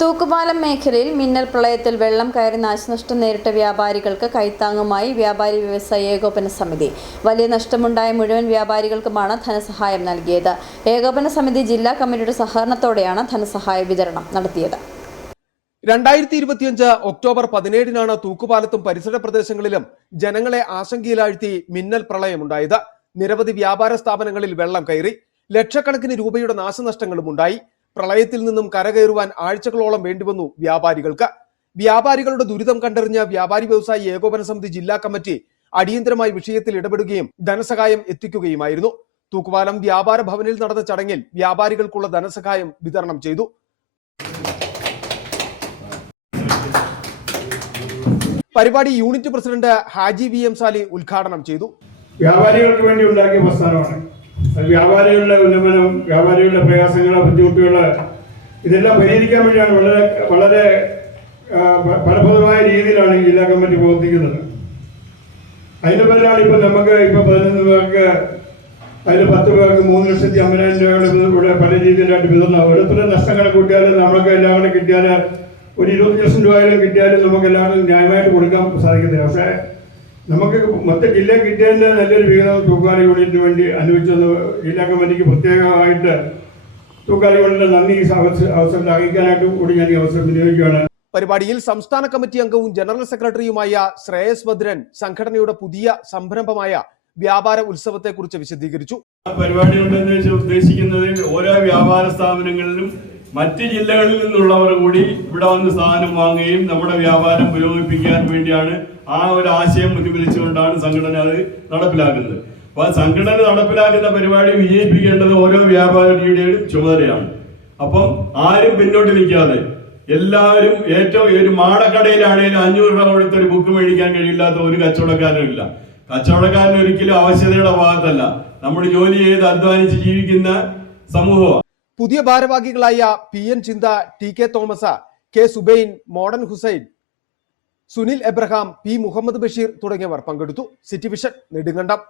തൂക്കുപാലം മേഖലയിൽ മിന്നൽ പ്രളയത്തിൽ വെള്ളം കയറി നാശനഷ്ടം നേരിട്ട വ്യാപാരികൾക്ക് കൈത്താങ്ങുമായി വ്യാപാരി വ്യവസായി ഏകോപന സമിതി. വലിയ നഷ്ടമുണ്ടായ മുഴുവൻ വ്യാപാരികൾക്കുമാണ് ധനസഹായം നൽകിയത്. ഏകോപന സമിതി ജില്ലാ കമ്മിറ്റിയുടെ സഹകരണത്തോടെയാണ് ധനസഹായ വിതരണം നടത്തിയത്. 2025 ഒക്ടോബർ 17-നാണ് തൂക്കുപാലത്തും പരിസര പ്രദേശങ്ങളിലും ജനങ്ങളെ ആശങ്കയിലാഴ്ത്തി മിന്നൽ പ്രളയമുണ്ടായത്. നിരവധി വ്യാപാര സ്ഥാപനങ്ങളിൽ വെള്ളം കയറി. ലക്ഷക്കണക്കിന് രൂപയുടെ നാശനഷ്ടങ്ങളും ഉണ്ടായി. പ്രളയത്തിൽ നിന്നും കരകയറുവാൻ ആഴ്ചകളോളം വേണ്ടിവന്നു വ്യാപാരികൾക്ക്. വ്യാപാരികളുടെ ദുരിതം കണ്ടറിഞ്ഞ വ്യാപാരി വ്യവസായി ഏകോപന സമിതി ജില്ലാ കമ്മിറ്റി അടിയന്തരമായി വിഷയത്തിൽ ഇടപെടുകയും ധനസഹായം എത്തിക്കുകയുമായിരുന്നു. തൂക്കുപാലം വ്യാപാര ഭവനിൽ നടന്ന ചടങ്ങിൽ വ്യാപാരികൾക്കുള്ള ധനസഹായം വിതരണം ചെയ്തു. പരിപാടി യൂണിറ്റ് പ്രസിഡന്റ് ഹാജി വി എം സാലി ഉദ്ഘാടനം ചെയ്തു. വ്യാപാരികൾക്ക് വേണ്ടി ഉണ്ടാക്കിയ പ്രസ്ഥാനമാണ്. വ്യാപാരികളുടെ ഉന്നമനം, വ്യാപാരികളുടെ പ്രയാസങ്ങള്, ബുദ്ധിമുട്ടുകള് ഇതെല്ലാം പരിഹരിക്കാൻ വേണ്ടിയാണ് വളരെ ഫലപ്രദമായ രീതിയിലാണ് ഈ ജില്ലാ കമ്മിറ്റി പ്രവർത്തിക്കുന്നത്. അതിന്റെ പേരിലാണ് ഇപ്പൊ നമുക്ക് 11 പേർക്ക് അതിൽ 10 പേർക്ക് 3,50,000 രൂപയുടെ പല രീതിയിലായിട്ട് വിതരണം. ഓരോരുത്തരുടെ നഷ്ടങ്ങളെ കൂട്ടിയാലും നമ്മൾക്ക് എല്ലാം കൂടെ കിട്ടിയാൽ ഒരു 20 ലക്ഷം രൂപയിലും കിട്ടിയാലും നമുക്ക് എല്ലാവർക്കും ന്യായമായിട്ട് കൊടുക്കാൻ സാധിക്കുന്നില്ല. പക്ഷേ നമുക്ക് മൊത്തം ജില്ലയിൽ കിട്ടിയതിന്റെ നല്ലൊരു വിഹിതം തൂക്കാലി യൂണിറ്റിന് വേണ്ടി അനുവദിച്ചെന്ന് ജില്ലാ കമ്മിറ്റിക്ക് പ്രത്യേകമായിട്ട് തൂക്കാലി യൂണിറ്റിന്റെ നന്ദി ഈ അവസരത്തിൽ അറിയിക്കാനായിട്ട് കൂടി ഞാൻ ഈ അവസരം വിനിയോഗിക്കുകയാണ്. പരിപാടിയിൽ സംസ്ഥാന കമ്മിറ്റി അംഗവും ജനറൽ സെക്രട്ടറിയുമായ ശ്രേയസ് ഭദ്രൻ സംഘടനയുടെ പുതിയ സംരംഭമായ വ്യാപാര ഉത്സവത്തെ കുറിച്ച് വിശദീകരിച്ചു. പരിപാടി കൊണ്ടെന്ന് ഉദ്ദേശിക്കുന്നത് ഓരോ വ്യാപാര സ്ഥാപനങ്ങളിലും മറ്റ് ജില്ലകളിൽ നിന്നുള്ളവർ കൂടി ഇവിടെ വന്ന് സാധനം വാങ്ങുകയും നമ്മുടെ വ്യാപാരം പുരോഗമിപ്പിക്കാൻ വേണ്ടിയാണ്. ആ ഒരു ആശയം മുൻപിലിച്ചുകൊണ്ടാണ് സംഘടന അത് നടപ്പിലാക്കുന്നത്. അപ്പൊ ആ സംഘടന നടപ്പിലാക്കുന്ന പരിപാടി വിജയിപ്പിക്കേണ്ടത് ഓരോ വ്യാപാരിയുടെയും ചുമതലയാണ്. അപ്പം ആരും പിന്നോട്ട് നിൽക്കാതെ എല്ലാവരും ഏറ്റവും ഒരു മാടക്കടയിലാണെങ്കിലും 500 രൂപ കൊടുത്തൊരു ബുക്ക് മേടിക്കാൻ കഴിയില്ലാത്ത ഒരു കച്ചവടക്കാരനും ഇല്ല. കച്ചവടക്കാരൻ ഒരിക്കലും ആവശ്യതയുടെ ഭാഗത്തല്ല, നമ്മൾ ജോലി ചെയ്ത് അധ്വാനിച്ച് ജീവിക്കുന്ന സമൂഹമാണ്. പുതിയ ഭാരവാഹികളായ PN Chintha, TK Thomas, K Subin, Modan Hussain, Sunil Abraham, P Muhammad Basheer തുടങ്ങിയവർ പങ്കെടുത്തു. City vision, Nedumkandam.